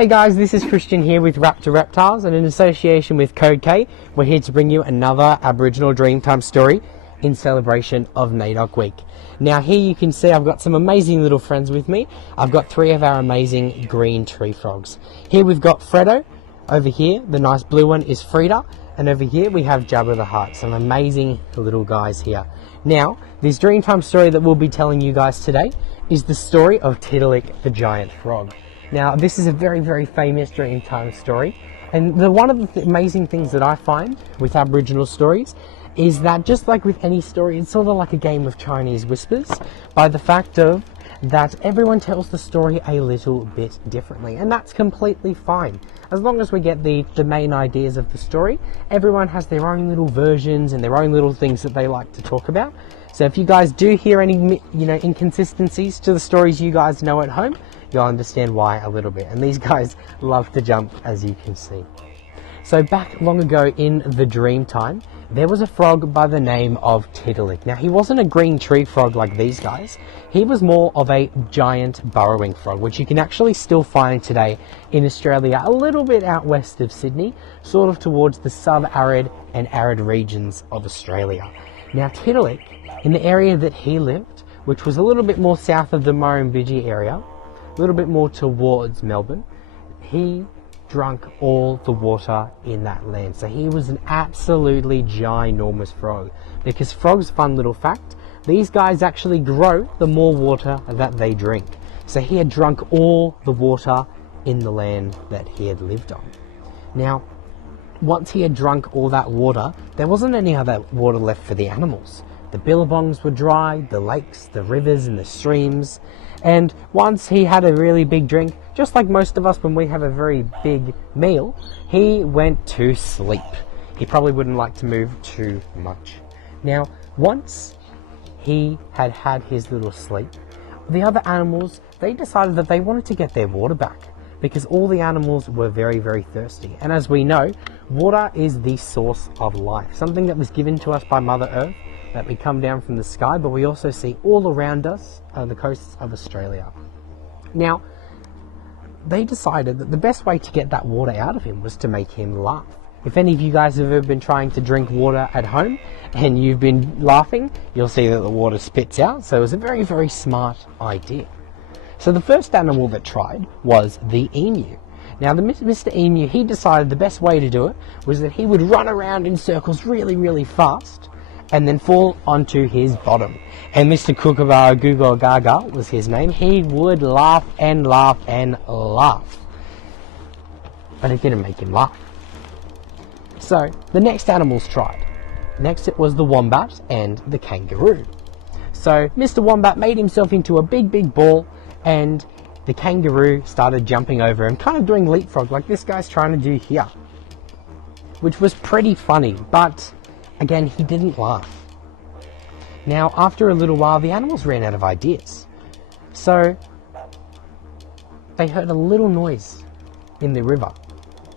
Hey guys, this is Christian here with Raptor Reptiles, and in association with Code K, we're here to bring you another Aboriginal Dreamtime story in celebration of NAIDOC Week. Now here you can see I've got some amazing little friends with me. I've got three of our amazing green tree frogs. Here we've got Fredo, over here the nice blue one is Frida, and over here we have Jabba the Hutt, some amazing little guys here. Now, this Dreamtime story that we'll be telling you guys today is the story of Tiddalick the giant frog. Now, this is a very, very famous Dreamtime story, and one of the amazing things that I find with Aboriginal stories is that just like with any story, it's sort of like a game of Chinese whispers by the fact of that everyone tells the story a little bit differently, and that's completely fine. As long as we get the main ideas of the story, everyone has their own little versions and their own little things that they like to talk about. So if you guys do hear any inconsistencies to the stories you guys know at home, you'll understand why a little bit. And these guys love to jump, as you can see. So back long ago in the Dreamtime, there was a frog by the name of Tiddalick. Now, he wasn't a green tree frog like these guys. He was more of a giant burrowing frog, which you can actually still find today in Australia, a little bit out west of Sydney, sort of towards the sub-arid and arid regions of Australia. Now, Tiddalick, in the area that he lived, which was a little bit more south of the Murrumbidgee area, a little bit more towards Melbourne, he drank all the water in that land. So he was an absolutely ginormous frog, because frogs, fun little fact, these guys actually grow the more water that they drink. So he had drunk all the water in the land that he had lived on. Now, once he had drunk all that water, there wasn't any other water left for the animals. The billabongs were dry, the lakes, the rivers and the streams. And once he had a really big drink, just like most of us when we have a very big meal, he went to sleep. He probably wouldn't like to move too much. Now, once he had had his little sleep, the other animals, they decided that they wanted to get their water back, because all the animals were very, very thirsty. And as we know, water is the source of life, something that was given to us by Mother Earth, that we come down from the sky, but we also see all around us on the coasts of Australia. Now, they decided that the best way to get that water out of him was to make him laugh. If any of you guys have ever been trying to drink water at home and you've been laughing, you'll see that the water spits out. So it was a very, very smart idea. So the first animal that tried was the emu. Now, Mr. Emu, he decided the best way to do it was that he would run around in circles really, really fast and then fall onto his bottom. And Mr. Kookaburra Google Gaga was his name. He would laugh and laugh and laugh. But it didn't make him laugh. So the next animals tried. Next it was the wombat and the kangaroo. So Mr. Wombat made himself into a big, big ball, and the kangaroo started jumping over him, kind of doing leapfrog like this guy's trying to do here, which was pretty funny, but again, he didn't laugh. Now, after a little while, the animals ran out of ideas. So they heard a little noise in the river,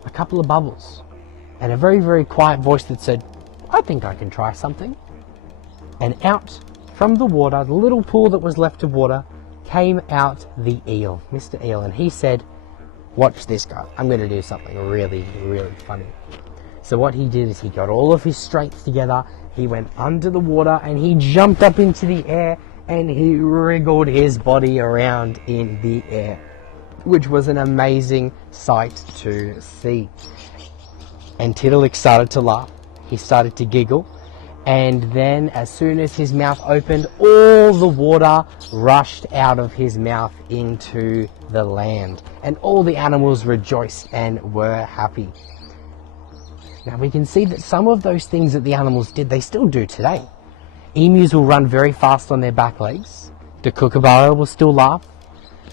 a couple of bubbles, and a very, very quiet voice that said, "I think I can try something." And out from the water, the little pool that was left of water, came out the eel, Mr. Eel, and he said, "Watch this, guy. I'm going to do something really, really funny." So what he did is he got all of his strength together, he went under the water and he jumped up into the air and he wriggled his body around in the air, which was an amazing sight to see. And Tiddalick started to laugh, he started to giggle, and then as soon as his mouth opened, all the water rushed out of his mouth into the land, and all the animals rejoiced and were happy. Now we can see that some of those things that the animals did, they still do today. Emus will run very fast on their back legs. The kookaburra will still laugh.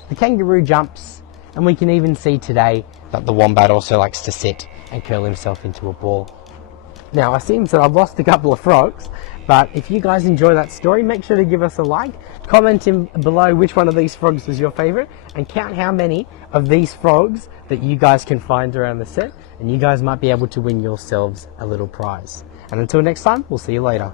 The kangaroo jumps. And we can even see today that the wombat also likes to sit and curl himself into a ball. Now, it seems that I've lost a couple of frogs, but if you guys enjoy that story, make sure to give us a like, comment in below which one of these frogs was your favorite, and count how many of these frogs that you guys can find around the set, and you guys might be able to win yourselves a little prize. And until next time, we'll see you later.